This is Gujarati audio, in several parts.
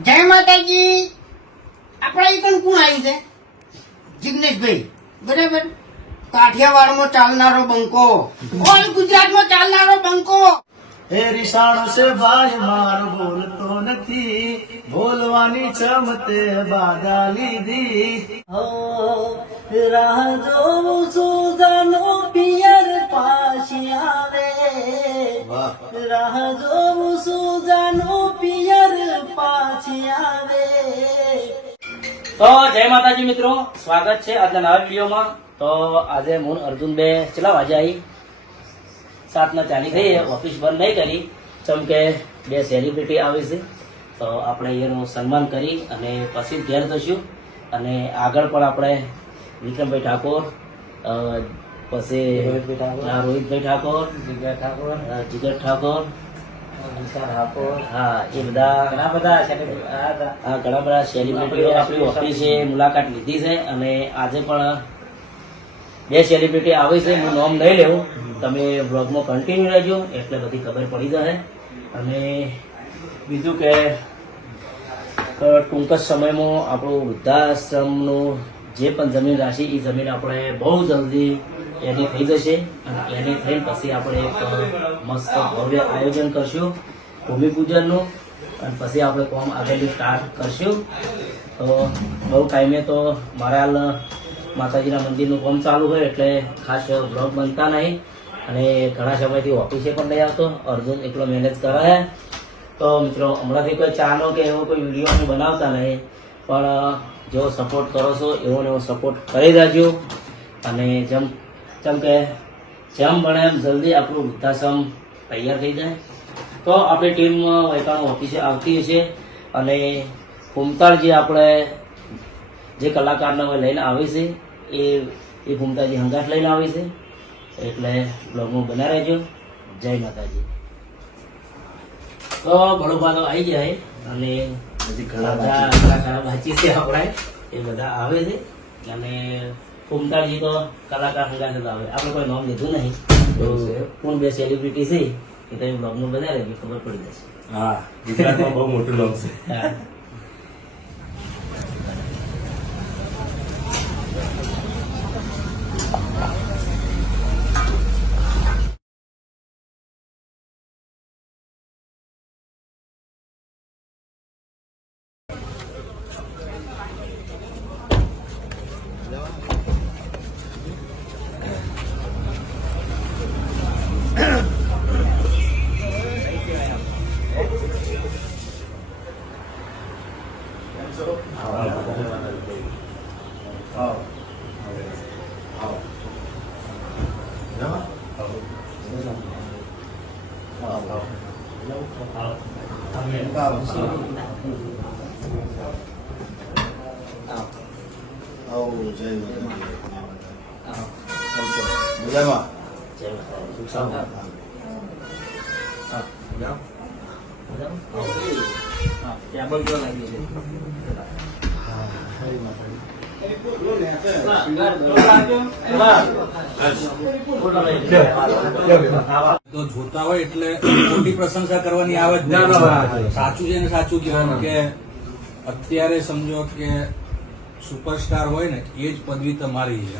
જય માતાજી. આપણા અહીં કોણ આવી છે? જિગ્નેશભાઈ. બરાબર? કાઠિયાવાડમાં ચાલનારો બંકો. ઓલ ગુજરાતમાં ચાલનારો બંકો. એ રિસાણો છે ભાઈ મારો બોલતો નથી. બોલવાની ચમતે બાધા લીધી. હો રાહ જોઉં છું જાનો પિયર પાછી આવે. રાહ જોઉં છું જાનો પિયર તો જય માતાજી મિત્રો સ્વાગત છે આજના નવા વિડીયોમાં. તો આજે હું અર્જુન બે કેટલા વાગે આવી? સાતના ચાલી થઈ ઓફિસ બંધ નહીં કરી. ચમ કે બે સેલિબ્રિટી આવી છે. તો આપણે એનું સન્માન કરી અને પછી ઘેર જશું. અને આગળ પણ આપણે વિક્રમભાઈ ઠાકોર અ, પછી રોહિતભાઈ ઠાકોર. જીગર ઠાકોર. જીગર ઠાકોર હા એ બધા ઘણા બધા ઘણા બધા સેલિબ્રિટીઓ આપણી ઓફિસે મુલાકાત લીધી છે અને આજે પણ બે સેલિબ્રિટી આવે છે હું નામ નહીં લેવું. તમે બ્લોગમાં કન્ટિન્યુ રહેજો એટલે બધી ખબર પડી જશે. અને બીજું કે ટૂંક જ સમયમાં આપણું વૃદ્ધાશ્રમનું જે પણ જમીન રાશિ એ જમીન આપણે બહુ જલ્દી એની થઈ જશે અને એની થઈને પછી આપણે એક મસ્ત ભવ્ય આયોજન કરશું, ભૂમિપૂજનનું. અને પછી આપણે કોમ આગળ સ્ટાર્ટ કરશું. તો બહુ ટાઈમે તો મારા માતાજીના મંદિરનું કોમ ચાલુ હોય એટલે ખાસ બ્લોગ બનતા નહીં. અને ઘણા સમયથી ઓફિસે પણ નહીં આવતો. અર્જુન એકલો મેનેજ કરે તો મિત્રો, હમણાંથી કોઈ ચાનો કે એવો કોઈ વીડિયો અમે બનાવતા નહીં. પણ જેવો સપોર્ટ કરો છો, એવો એવો સપોર્ટ કરી દેજો. અને જેમ જેમ કે જેમ બને એમ જલ્દી આપણું વૃદ્ધાશ્રમ તૈયાર થઈ જાય. તો આપણી ટીમ વૈકાણો ઓફિસે આવતી હશે અને ફૂમતાળજી આપણે જે કલાકારને હવે લઈને આવે છે એ એ ફૂમતાજી હંગાટ લઈને આવે છે. એટલે બ્લોગમાં બના રહેજો. જય માતાજી. તો બળોબા તો આવી જાય અને હજી ઘણા બધા ઘણા ખરા છે આપણે. એ બધા આવે છે. અને ફૂમતાજી તો કલાકાર હંગાટ તો આવે. આપણે કોઈ નામ લીધું નહીં. તો કોણ બે સેલિબ્રિટી છે એ તમે બ્લોગમાં બધા રહેજો ખબર પડી જશે. હા ગુજરાતમાં બહુ મોટું નામ છે. તો જોતા હોય એટલે મોટી પ્રશંસા કરવાની આવે જ. સાચું છે ને સાચું કહેવાનું કે અત્યારે સમજો કે સુપરસ્ટાર હોય ને એ જ પદવી તમારી છે?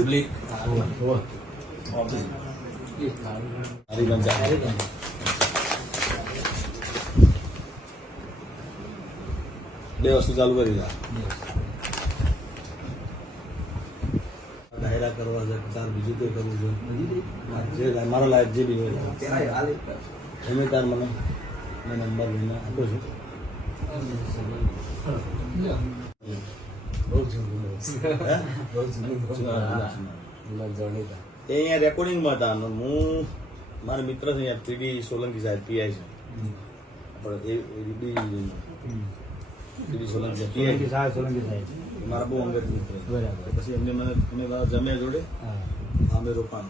પબ્લિક બે વસ્તુ ચાલુ કરી દે. ડાયરા કરવા છે તાર બીજું કોઈ કરવું છે? જે મારા લાયક જે બી હોય. એમે તાર મને મેં નંબર લઈને આપો છું. બહુ જૂનું? બહુ જૂનું, જૂનું. એ અહીંયા રેકોર્ડિંગમાં હતા અને હું મારા મિત્ર છે અહીંયા પીડી સોલંકી સાહેબ પીઆઈ છે. આપણે એ સાહેબ પીડી સોલંકી પીઆઈ. મારા બહુ અંગત મિત્ર બરાબર. પછી એમને મને અમે જમ્યા જોડે. અમે રોકાણ.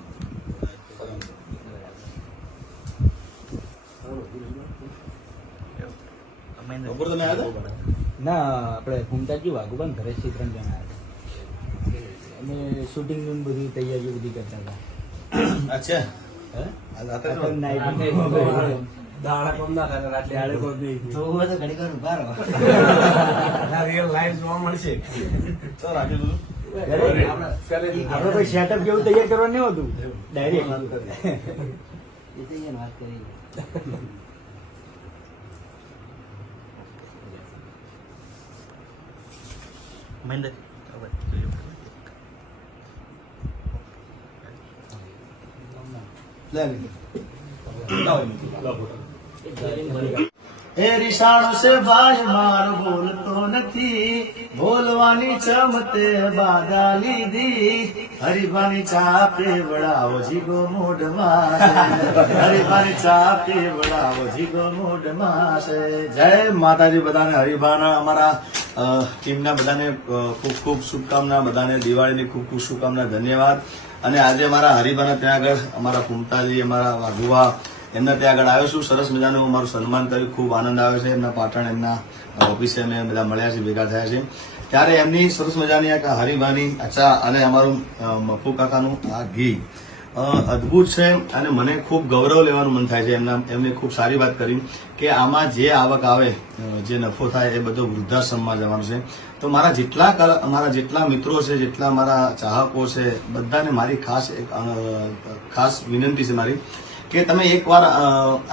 બપોર તમે આવ્યા? ના આપણે ઘૂમતાજી વાઘુબાન ઘરે છે ત્રણ જણા. હતા અમે શૂટિંગની બધી તૈયારી બધી કરતા હતા. અચ્છા. હે? આ રાત્રે આપણે તો- night- દાડા કોમ ના થાય રાત્રે ત્યારે કોઈ બી તો હું તો ઘડીક વાર ઊભા રહો રિયલ લાઈફ જોવા મળશે તો રાખી દઉં આપણે કોઈ સેટઅપ જેવું તૈયાર કરવાનું નહીં હોતું ડાયરેક્ટ એ તો અહીંયા વાત કરી એ રીસાણો છે ભાઈ, માર બોલતો નથી. બોલવાની ચમતે બાધા લીધી. હરિભાની ચા પીવડાવો જીગો મોઢમાં. હરિભાની ચા પીવડાવો જીગો મોઢમાં જય માતાજી બધાને, હરિભાના અમારા ટીમના બધાને ખૂબ ખૂબ શુભકામના, બધાને દિવાળીની ખૂબ ખૂબ શુભકામના, ધન્યવાદ. અને આજે અમારા હરિભાના ત્યાં આગળ, અમારા કુમતાજી અમારા વાઘુવા, એમના ત્યાં આગળ આવ્યો છું. સરસ મજાનું અમારું સન્માન કર્યું. ખૂબ આનંદ આવે છે. એમના પાટણ, એમના ઓફિસે અમે બધા મળ્યા છે ભેગા થયા છે ત્યારે એમની સરસ મજાની આ હરિભાની, અચ્છા, અને અમારું મફુ કાકાનું આ ઘી. અદ્ભુત છે અને મને ખૂબ ગૌરવ લેવાનું મન થાય છે. એમના, એમને ખૂબ સારી વાત કરી કે આમાં જે આવક આવે જે નફો થાય એ બધો વૃદ્ધાશ્રમમાં જવાનું છે. તો મારા જેટલા મારા જેટલા મિત્રો છે, જેટલા મારા ચાહકો છે, બધાને મારી ખાસ એક ખાસ વિનંતી છે મારી કે તમે એકવાર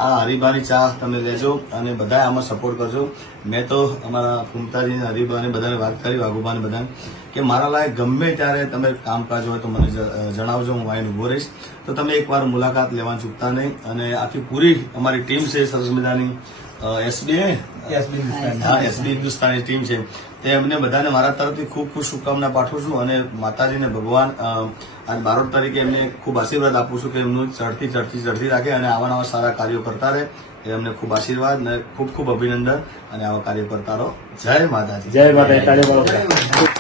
આ હરિભાની ચા તમે લેજો અને બધા આમાં સપોર્ટ કરજો. મેં તો અમારા ફૂમતાજી હરિભાને બધાને વાત કરી વાઘુબાને બધાને. કે મારા લાયક ગમે ત્યારે તમે કામકાજ હોય તો મને જ- જણાવજો હું વાઈન ઊભો રહીશ. તો તમે એકવાર મુલાકાત લેવા ચૂકતા નહીં અને આખી પૂરી અમારી ટીમ છે સરસ મજાની. એસબીઆઈ હા એસબી હિન્દુસ્તાની ટીમ છે. તે એમને બધાને મારા તરફથી ખૂબ ખૂબ શુભકામના પાઠવું છું અને માતાજીને ભગવાન અને બારોટ તરીકે એમને ખૂબ આશીર્વાદ આપું છું કે એમનું ચડતી ચડતી ચડતી રાખે અને આવા નવા સારા કાર્યો કરતા રહે. એ અમને ખૂબ આશીર્વાદ અને ખૂબ ખૂબ અભિનંદન અને આવા કાર્ય કરતા રહો. જય માતાજી. જય માતા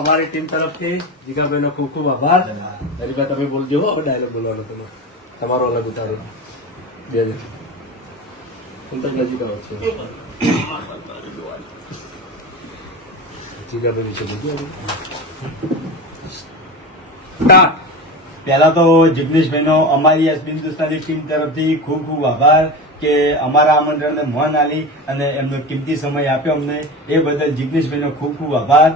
અમારી ટીમ તરફથી જીગાભાઈનો ખૂબ ખૂબ આભાર. હરીભાઈ તમે બોલજો હવે ડાયલોગ બોલવાનો તમે તમારો અલગ ઉતારો. બે જ. હું તમને આવો. છો પહેલા તો જિગ્નેશભાઈનો અમારી હિન્દુસ્તાની ટીમ તરફથી ખૂબ ખૂબ આભાર. કે અમારા આમંત્રણને મન આલી અને એમનો કિંમતી સમય આપ્યો અમને. એ બદલ જિગ્નેશભાઈનો ખૂબ ખૂબ આભાર.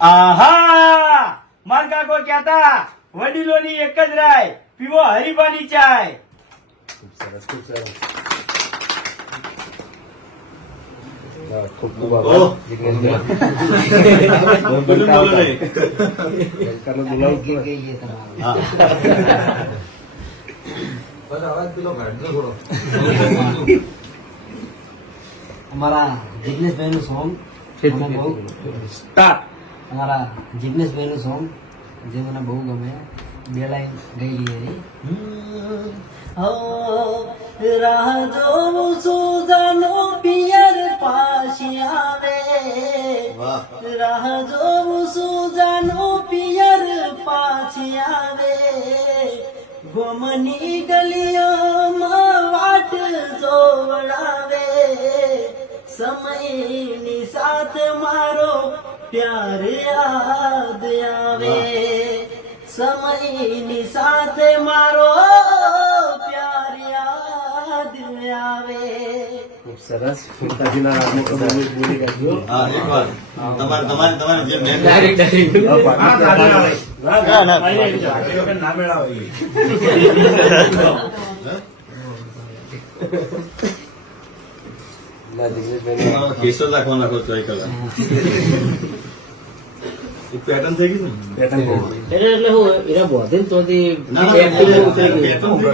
આહા! માર કાકો કહેતા વડીલોની એક જ રાય પીવો હરીફાની ચાય. ખૂબ સરસ ખૂબ સરસ. ખૂબ ખૂબ આભાર જિગ્નેશભાઈ. બોલો નહીં. બોલાવું કે જ કહીએ તમારું હા અમારા જિગ્નેશભાઈ નું સોંગ અમારા જિગ્નેશભાઈ નું સોંગ જે મને બહુ ગમે બે લાઈન ગઈ એની. રાહ જો સુધાનો પિયર પાછી આવે. જોઉં સુજાનો પિયર પાછી આવે. ગોમની ગલીઓમાં વાટ જોવડાવે. સમયની સાથ મારો પ્યાર યાદ આવે. સમયની સાથે મારો પ્યાર યાદ આવે. ખૂબ સરસ. ફૂલતાજીના રાગમાં તો બહુ બોલી કાઢ્યો હા એકવાર તમારે તમારે તમારે જે મેં ના, ના, ના મેળાવે ના જિગ્નેશભાઈ નાખો તો એક પેટર્ન થઈ ને? પેટર્ન એટલે હું એના બોધે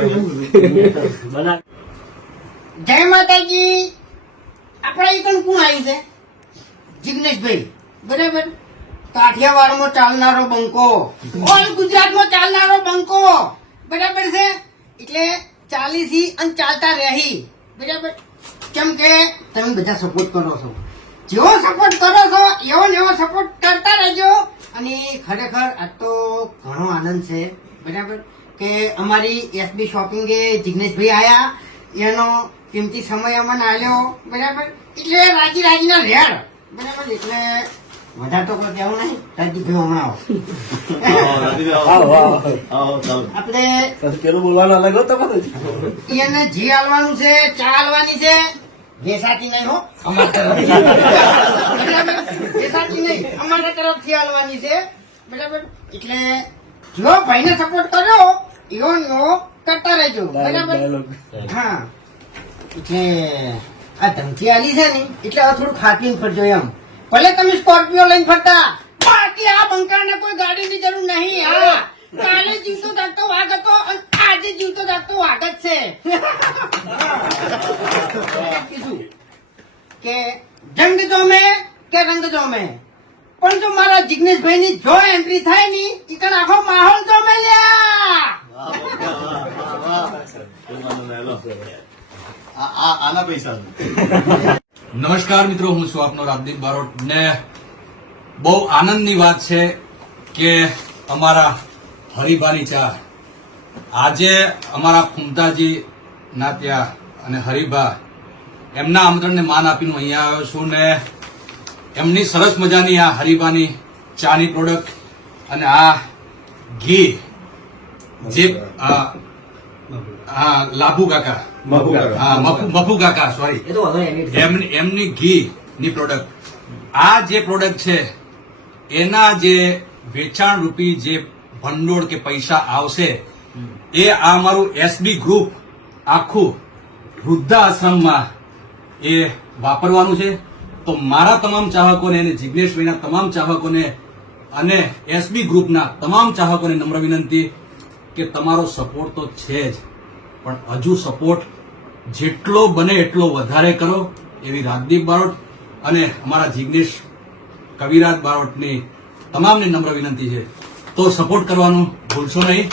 ગયું. જય માતાજી. આપણા એકન કોણ આવી છે? જિગ્નેશભાઈ. બરાબર? કાઠિયાવાડમાં ચાલનારો બંકો. ઓલ ગુજરાતમાં ચાલનારો બંકો. બરાબર છે? એટલે ચાલીસી અને ચાલતા રહી. બરાબર? કેમ કે તમે બધા સપોર્ટ કરો છો. જેવો સપોર્ટ કરો છો એવો ને એવો સપોર્ટ કરતા રહેજો. અને ખરેખર આજ તો ઘણો આનંદ છે. બરાબર? કે અમારી એસબી શોપિંગે જિગ્નેશભાઈ આયા. એનો કિંમતી સમય અમને આવ્યો બરાબર? એટલે રાજી રાજીના રેડ બરાબર? એટલે વધારે તો કોઈ કહેવું નહીં. રાજદીપભાઈ હમણાં આવો. આપણે પેલું બોલવાનું અલગ હતો એને જી હાલવાનું છે ચા હાલવાની છે. વેસાતી નહીં હો. વેસાતી નહીં. અમારા તરફથી હાલવાની છે. બરાબર? એટલે જો ભાઈને સપોર્ટ કર્યો એવો નો કરતા રહેજો. બરાબર? હા. એટલે આ ધમકી આલી છે ને એટલે હવે થોડું ખાટીને ફરજો એમ. ભલે તમે સ્કોર્પિયો લઈને ફરતા. બાકી આ બંકાને કોઈ ગાડીની જરૂર નહીં હા. કાલે જીવતો જાગતો વાઘ હતો અને આજે જીવતો જાગતો વાઘ જ છે. કીધું કે જંગ જોમે કે રંગ જોમે? પણ જો મારા જિગ્નેશભાઈ ની જો એન્ટ્રી થાયની ઈકણ આખો માહોલ લ્યા. હાલો. આ- આ- આના પૈસા નમસ્કાર મિત્રો, હું છું આપનો રાજદીપ બારોટ. ને બહુ આનંદની વાત છે કે અમારા હરિભાની ચા. આજે અમારા ફૂમતાજી ના અને હરિભા એમના આમંત્રણને માન આપીને અહીંયા આવ્યો છું ને એમની સરસ મજાની આ હરિભાની ચાની પ્રોડક્ટ અને આ ઘી જે આ આ લાભુ કાકા. મફુ કાકા. હા મફુ મફુ કાકા સોરી એમની ઘી. ની પ્રોડક્ટ આ જે પ્રોડક્ટ છે એના જે વેચાણ રૂપી જે ભંડોળ કે પૈસા આવશે એ આ મારું એસબી ગ્રુપ આખું વૃદ્ધાશ્રમમાં એ વાપરવાનું છે. તો મારા તમામ ચાહકોને અને જિજ્ઞેશભાઈના તમામ ચાહકોને અને એસબી ગ્રુપના તમામ ચાહકોને નમ્ર વિનંતી કે તમારો સપોર્ટ તો છે જ પણ હજુ સપોર્ટ જેટલો બને એટલો વધારે કરો એવી રાજદીપ બારોટ અને અમારા જિગ્નેશ કવિરાજ બારોટની તમામને નમ્ર વિનંતી છે. તો સપોર્ટ કરવાનું ભૂલશો નહીં.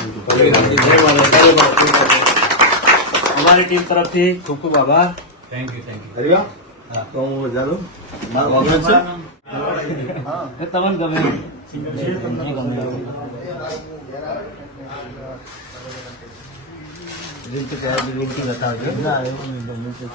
અમારી ટીમ તરફથી ખૂબ ખૂબ આભાર. થેન્ક યુ થેન્ક યુ તો હું જાણું? મારું ઓર્ડર છે? તમને ગમે. નહીં ગમે ના, એવું નહીં ગમે તે.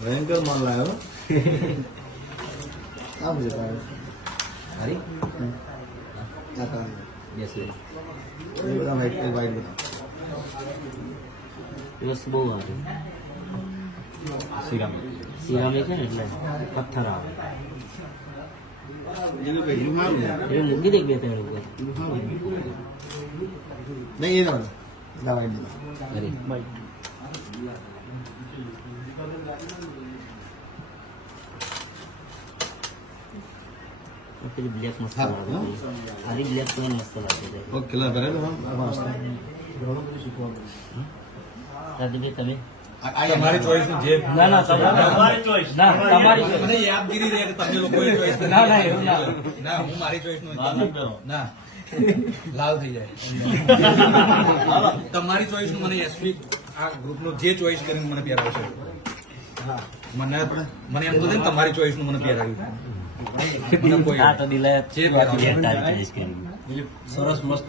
ભયંકર માલ લાવ્યો આ બધું પાડે. હરી? આ. બેસ લે. એ બધા એ white બધા. દિવસ બહુ આવે. સિરામિક. છે ને એટલે પથ્થર આવે. એનું પહેલું મારું ને. એ મૂકી દે બે ત્રણ ઉપર નહીં એ. હરી. પેલી બ્લેક મસ્ત લાગે. આરી બ્લેક કલર મસ્ત લાગે. છે ઓકે બરાબર હા, મસ્ત. રાજદીપભાઈ તમે? તમારી ચોઈસ જે ના ના તમારી ચોઈસ ના તમારી મને યાદગીરી રહે કે તમે લોકોએ ચોઈસ ના ના એવું ના. ના હું મારી ચોઈસનું ના. લાલ થઈ જાય. તમારી ચોઈસનું મને એસપી આ ગ્રુપનું જે ચોઈસ કરીને મને પહેરાવશે મને મને એમ તો છે ને તમારી ચોઈસનું મને પહેરાવ્યું. આ તો દિલાય પહેરાવ્યું. કરી સરસ મસ્ત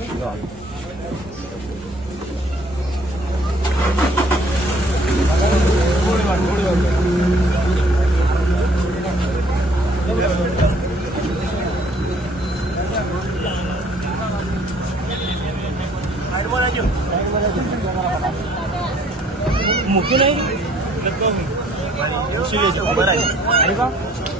rồi một cái đấy nó cơm Hãy subscribe cho kênh Ghiền Mì Gõ Để không bỏ lỡ những video hấp dẫn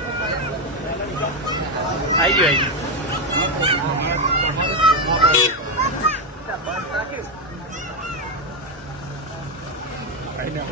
આવી ગયો આવી ગયો.